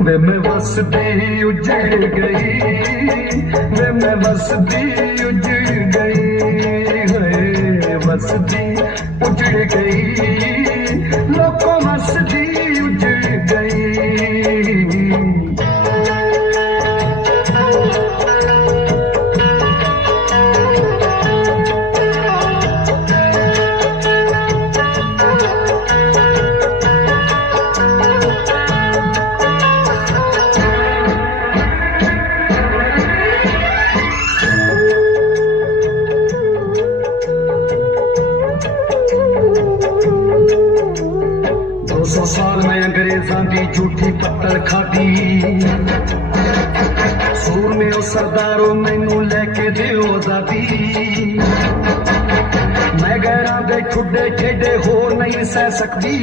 वे मैं बस दी उजड़ गई, वे मैं बस दी उजड़ गई थी बस दी उजड़ गई। ਦੋ ਸੌ ਸਾਲ ਮੈਂ ਅੰਗਰੇਜ਼ਾਂ ਦੀ ਝੂਠੀ ਪੱਤਲ ਖਾਦੀ ਸੂਰਮੇ ਉਹ ਸਰਦਾਰੋ, ਮੈਨੂੰ ਲੈ ਕੇ ਦਿਓ ਆਜ਼ਾਦੀ। ਮੈਂ ਗੈਰਾਂ ਦੇ ਠੁੱਡੇ ਠੇਡੇ ਹੋਰ ਨਹੀਂ ਸਹਿ ਸਕਦੀ।